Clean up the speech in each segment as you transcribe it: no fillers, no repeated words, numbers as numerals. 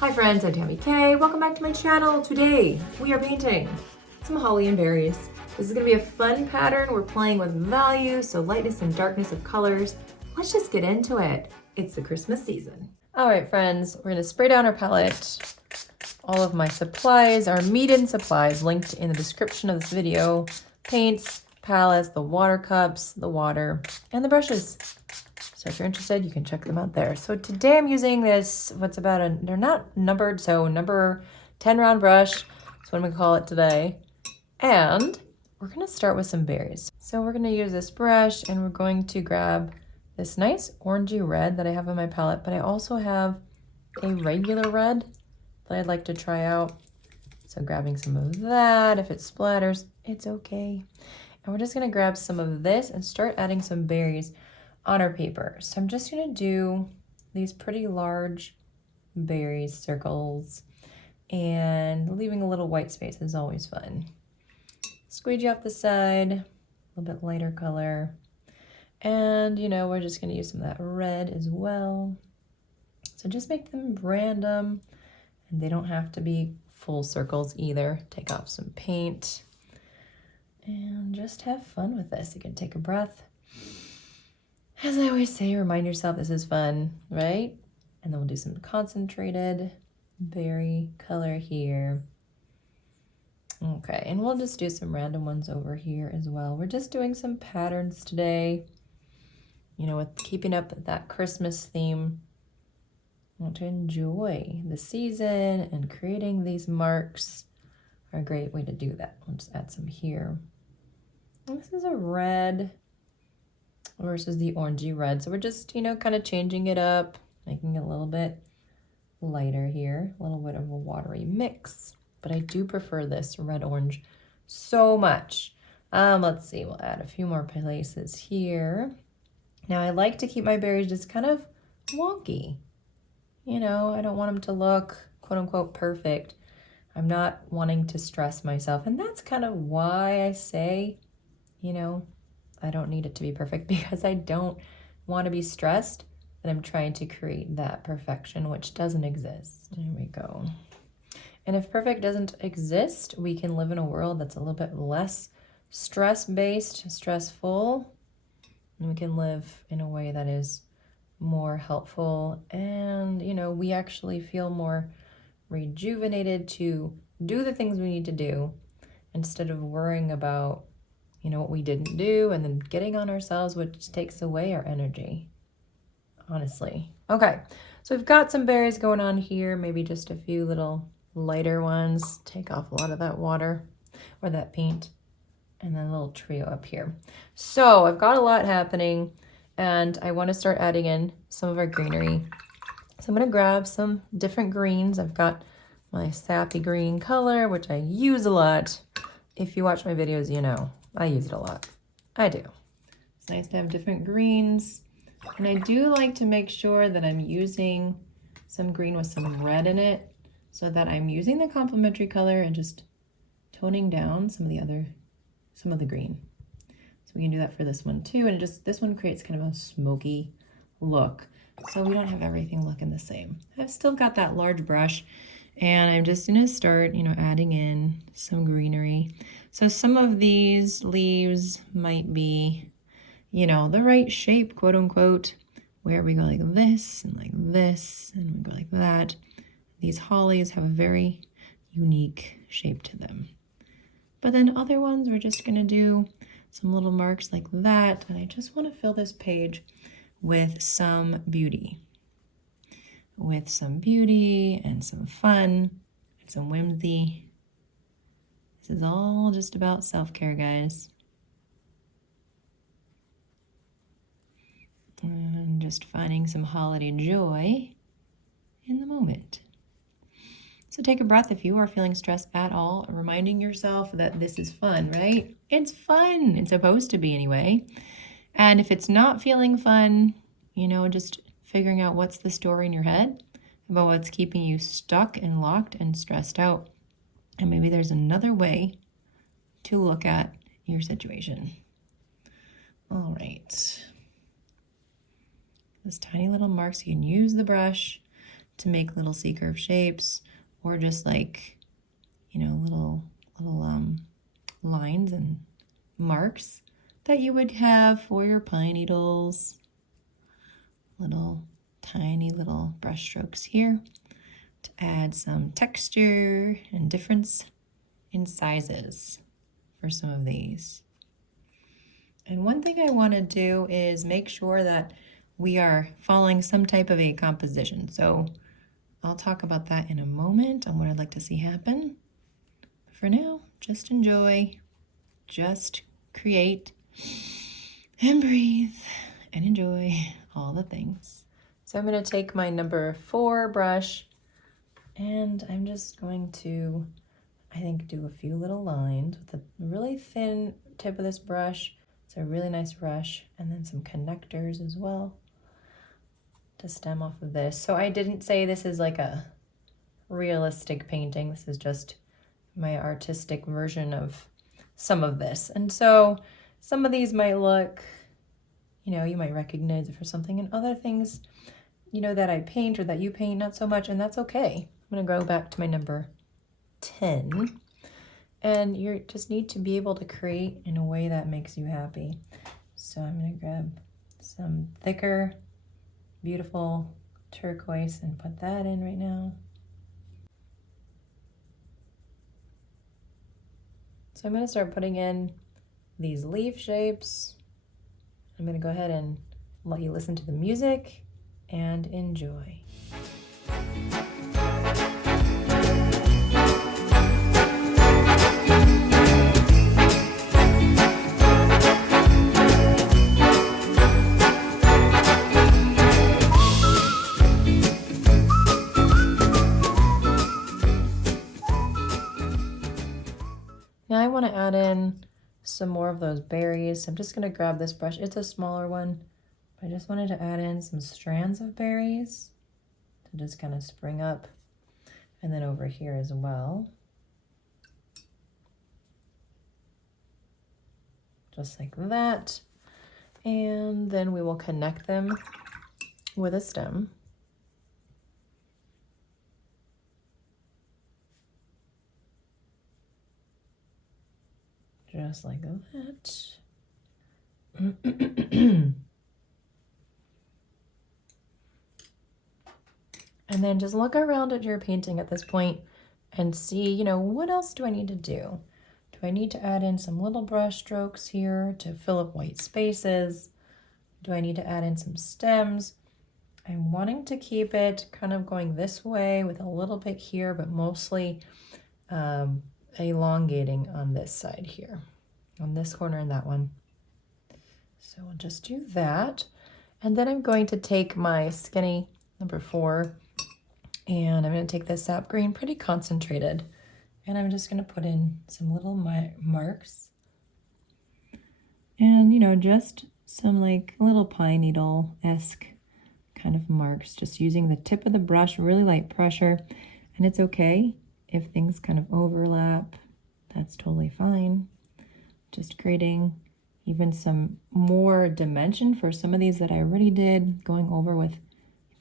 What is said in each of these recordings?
Hi friends, I'm Tammy K. Welcome back to my channel. Today we are painting some holly and berries. This is going to be a fun pattern. We're playing with value, so lightness and darkness of colors. Let's just get into it. It's the Christmas season. All right friends, we're going to spray down our palette. All of my supplies are Mead & Supplies linked in the description of this video. Paints, palettes, the water cups, the water, and the brushes. So if you're interested, you can check them out there. So today I'm using this, they're not numbered, so number 10 round brush. That's what I'm gonna call it today. And we're gonna start with some berries. So we're gonna use this brush and we're going to grab this nice orangey red that I have on my palette, but I also have a regular red that I'd like to try out. So grabbing some of that, if it splatters, it's okay. And we're just gonna grab some of this and start adding some berries on our paper. So I'm just gonna do these pretty large berries circles, and leaving a little white space is always fun. Squeegee off the side, a little bit lighter color. And we're just gonna use some of that red as well. So just make them random, and they don't have to be full circles either. Take off some paint and just have fun with this. You can take a breath. As I always say, remind yourself this is fun, right? And then we'll do some concentrated berry color here. Okay, and we'll just do some random ones over here as well. We're just doing some patterns today, with keeping up that Christmas theme. I want to enjoy the season, and creating these marks are a great way to do that. We'll just add some here. And this is a red versus the orangey red. So we're just, kind of changing it up, making it a little bit lighter here, a little bit of a watery mix. But I do prefer this red-orange so much. Let's see, we'll add a few more places here. Now I like to keep my berries just kind of wonky. I don't want them to look quote unquote perfect. I'm not wanting to stress myself. And that's kind of why I say, I don't need it to be perfect, because I don't want to be stressed that I'm trying to create that perfection, which doesn't exist. There we go. And if perfect doesn't exist, we can live in a world that's a little bit less stress-based, stressful, and we can live in a way that is more helpful, and we actually feel more rejuvenated to do the things we need to do instead of worrying about what we didn't do and then getting on ourselves, which takes away our energy, honestly. Okay, so we've got some berries going on here, maybe just a few little lighter ones. Take off a lot of that water or that paint, and then a little trio up here. So I've got a lot happening, and I want to start adding in some of our greenery. So I'm going to grab some different greens. I've got my sappy green color, which I use a lot. If you watch my videos, I use it a lot. I do. It's nice to have different greens. And I do like to make sure that I'm using some green with some red in it, so that I'm using the complementary color and just toning down some of the green. So we can do that for this one too. And this one creates kind of a smoky look, so we don't have everything looking the same. I've still got that large brush, and I'm just gonna start, adding in some greenery. So some of these leaves might be, the right shape, quote unquote, where we go like this, and we go like that. These hollies have a very unique shape to them. But then other ones, we're just gonna do some little marks like that. And I just wanna fill this page with some beauty. And some fun, and some whimsy. This is all just about self-care, guys. And just finding some holiday joy in the moment. So take a breath if you are feeling stressed at all, reminding yourself that this is fun, right? It's fun. It's supposed to be anyway. And if it's not feeling fun, just figuring out what's the story in your head about what's keeping you stuck and locked and stressed out. And maybe there's another way to look at your situation. All right. This tiny little marks, you can use the brush to make little C-curve shapes, or just like, you know, little lines and marks that you would have for your pine needles. Little tiny little brush strokes here to add some texture and difference in sizes for some of these. And one thing I want to do is make sure that we are following some type of a composition. So I'll talk about that in a moment on what I'd like to see happen. For now, just enjoy, just create, and breathe, and enjoy all the things. So I'm going to take my number 4 brush, and I'm just going to, I think, do a few little lines with a really thin tip of this brush. It's a really nice brush, and then some connectors as well to stem off of this. So I didn't say this is like a realistic painting. This is just my artistic version of some of this. And so some of these might look, you know, you might recognize it for something, and other things, you know, that I paint or that you paint, not so much, and that's okay. I'm gonna go back to my number 10. And you just need to be able to create in a way that makes you happy. So I'm gonna grab some thicker, beautiful turquoise and put that in right now. So I'm gonna start putting in these leaf shapes. I'm gonna go ahead and let you listen to the music and enjoy. Now I want to add in some more of those berries. So I'm just going to grab this brush. It's a smaller one. I just wanted to add in some strands of berries to just kind of spring up. And then over here as well. Just like that. And then we will connect them with a stem. Just like that. And then just look around at your painting at this point and see, you know, what else do I need to do? Do I need to add in some little brush strokes here to fill up white spaces? Do I need to add in some stems? I'm wanting to keep it kind of going this way with a little bit here, but mostly elongating on this side here, on this corner and that one. So we'll just do that. And then I'm going to take my skinny number 4, and I'm going to take this sap green, pretty concentrated, and I'm just going to put in some little marks. And, you know, just some like little pine needle-esque kind of marks, just using the tip of the brush, really light pressure. And it's okay if things kind of overlap, that's totally fine. Just creating even some more dimension for some of these that I already did, going over with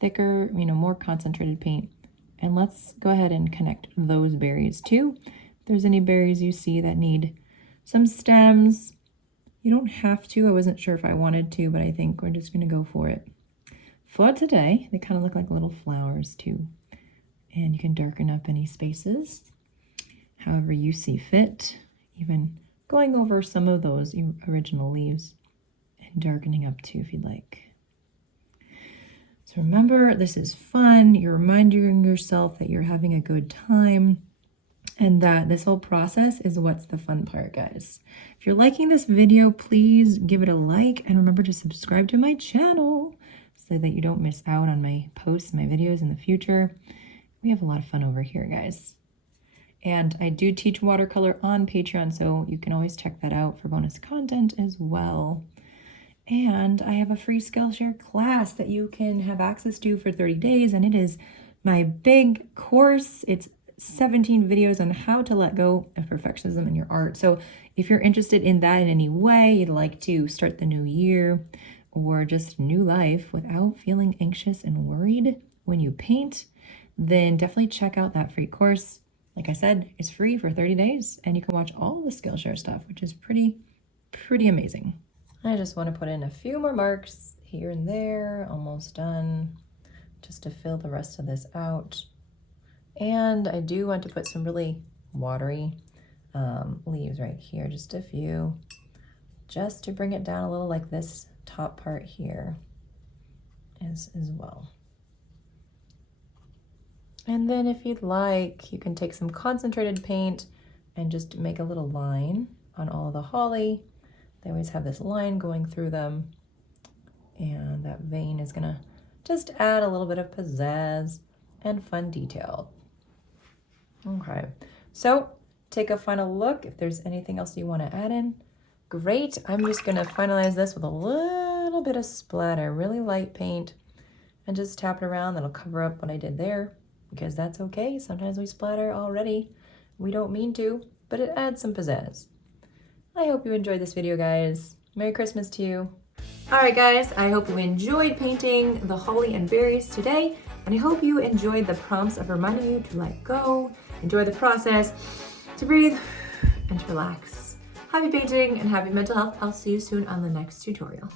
thicker, you know, more concentrated paint. And let's go ahead and connect those berries too. If there's any berries you see that need some stems, you don't have to. I wasn't sure if I wanted to, but I think we're just gonna go for it. For today, they kind of look like little flowers too. And you can darken up any spaces however you see fit, even going over some of those original leaves and darkening up too if you'd like. So remember, this is fun. You're reminding yourself that you're having a good time and that this whole process is what's the fun part, guys. If you're liking this video, please give it a like and remember to subscribe to my channel so that you don't miss out on my posts, my videos in the future. We have a lot of fun over here, guys. And I do teach watercolor on Patreon, so you can always check that out for bonus content as well. And I have a free Skillshare class that you can have access to for 30 days, and it is my big course. It's 17 videos on how to let go of perfectionism in your art. So if you're interested in that in any way, you'd like to start the new year or just new life without feeling anxious and worried when you paint, then definitely check out that free course. Like I said, it's free for 30 days and you can watch all the Skillshare stuff, which is pretty amazing. I just want to put in a few more marks here and there, almost done, just to fill the rest of this out. And I do want to put some really watery leaves right here, just a few, just to bring it down a little, like this top part here as well. And then if you'd like, you can take some concentrated paint and just make a little line on all the holly. They always have this line going through them. And that vein is gonna just add a little bit of pizzazz and fun detail. Okay, so take a final look. If there's anything else you wanna add in, great. I'm just gonna finalize this with a little bit of splatter, really light paint, and just tap it around. That'll cover up what I did there, because that's okay. Sometimes we splatter already. We don't mean to, but it adds some pizzazz. I hope you enjoyed this video, guys. Merry Christmas to you. All right, guys, I hope you enjoyed painting the holly and berries today, and I hope you enjoyed the prompts of reminding you to let go, enjoy the process, to breathe, and to relax. Happy painting and happy mental health. I'll see you soon on the next tutorial.